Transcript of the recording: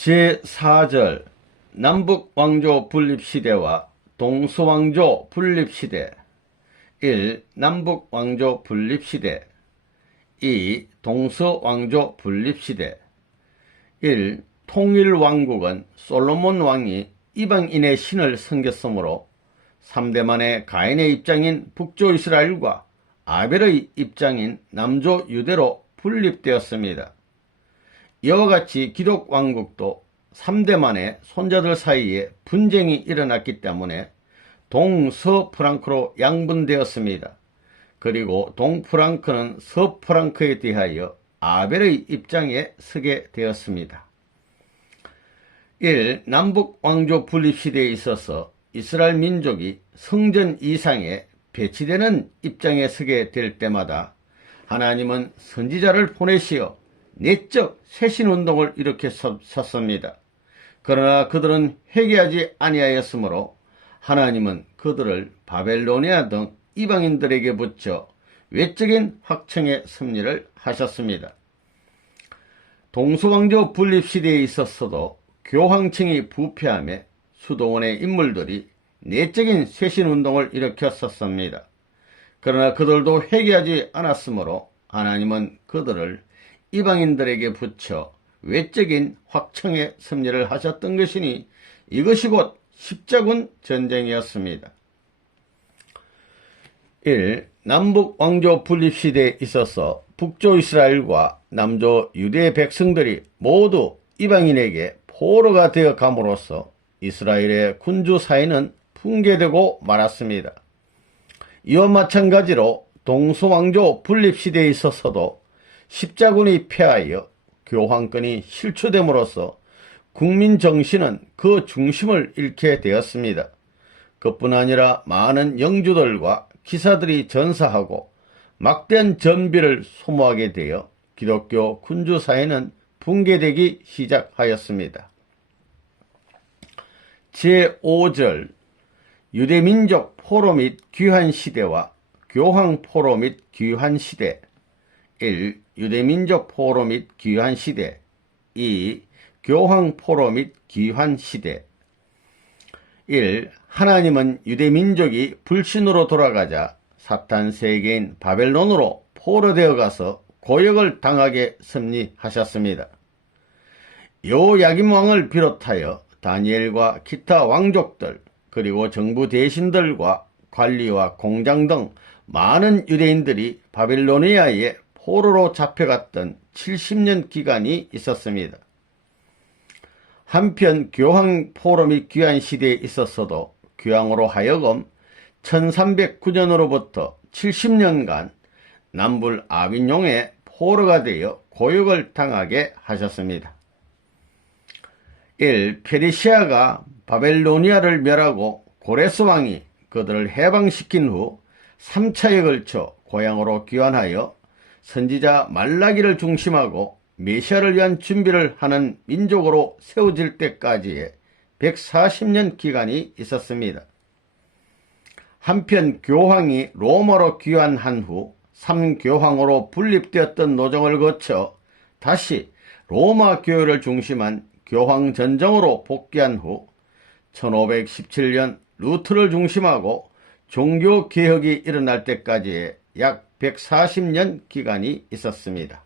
제4절 남북왕조 분립시대와 동서왕조 분립시대 1. 남북왕조 분립시대 2. 동서왕조 분립시대 1. 통일왕국은 솔로몬 왕이 이방인의 신을 섬겼으므로 3대만의 가인의 입장인 북조 이스라엘과 아벨의 입장인 남조 유대로 분립되었습니다. 이와 같이 기독 왕국도 3대 만의 손자들 사이에 분쟁이 일어났기 때문에 동서프랑크로 양분되었습니다. 그리고 동프랑크는 서프랑크에 대하여 아벨의 입장에 서게 되었습니다. 1. 남북 왕조 분립 시대에 있어서 이스라엘 민족이 성전 이상에 배치되는 입장에 서게 될 때마다 하나님은 선지자를 보내시어 내적 쇄신 운동을 일으켜 섰습니다. 그러나 그들은 회개하지 아니하였으므로 하나님은 그들을 바벨로니아 등 이방인들에게 붙여 외적인 확청의 섭리를 하셨습니다. 동서왕조 분립 시대에 있었어도 교황층이 부패함에 수도원의 인물들이 내적인 쇄신 운동을 일으켰었습니다. 그러나 그들도 회개하지 않았으므로 하나님은 그들을 이방인들에게 붙여 외적인 확청의 섭리를 하셨던 것이니 이것이 곧 십자군 전쟁이었습니다. 1. 남북 왕조 분립 시대에 있어서 북조 이스라엘과 남조 유대 백성들이 모두 이방인에게 포로가 되어 감으로써 이스라엘의 군주 사이는 붕괴되고 말았습니다. 이와 마찬가지로 동서왕조 분립 시대에 있어서도 십자군이 패하여 교황권이 실추됨으로써 국민 정신은 그 중심을 잃게 되었습니다. 그뿐 아니라 많은 영주들과 기사들이 전사하고 막대한 전비를 소모하게 되어 기독교 군주 사회는 붕괴되기 시작하였습니다. 제5절 유대민족 포로 및 귀환 시대와 교황 포로 및 귀환 시대 1. 유대민족 포로 및 귀환 시대 2. 교황 포로 및 귀환 시대 1. 하나님은 유대민족이 불신으로 돌아가자 사탄 세계인 바벨론으로 포로되어 가서 고역을 당하게 섭리하셨습니다. 요야김 왕을 비롯하여 다니엘과 기타 왕족들 그리고 정부 대신들과 관리와 공장 등 많은 유대인들이 바빌로니아에 포로로 잡혀갔던 70년 기간이 있었습니다. 한편 교황 및 귀환 시대에 있었어도 교황으로 하여금 1309년으로부터 70년간 남불 아빈용의 포로가 되어 고역을 당하게 하셨습니다. 1. 페르시아가 바벨로니아를 멸하고 고레스 왕이 그들을 해방시킨 후 3차에 걸쳐 고향으로 귀환하여 선지자 말라기를 중심하고 메시아를 위한 준비를 하는 민족으로 세워질 때까지의 140년 기간이 있었습니다. 한편 교황이 로마로 귀환한 후 3교황으로 분립되었던 노정을 거쳐 다시 로마 교회를 중심한 교황 전정으로 복귀한 후 1517년 루트를 중심하고 종교 개혁이 일어날 때까지의 약 140년 기간이 있었습니다.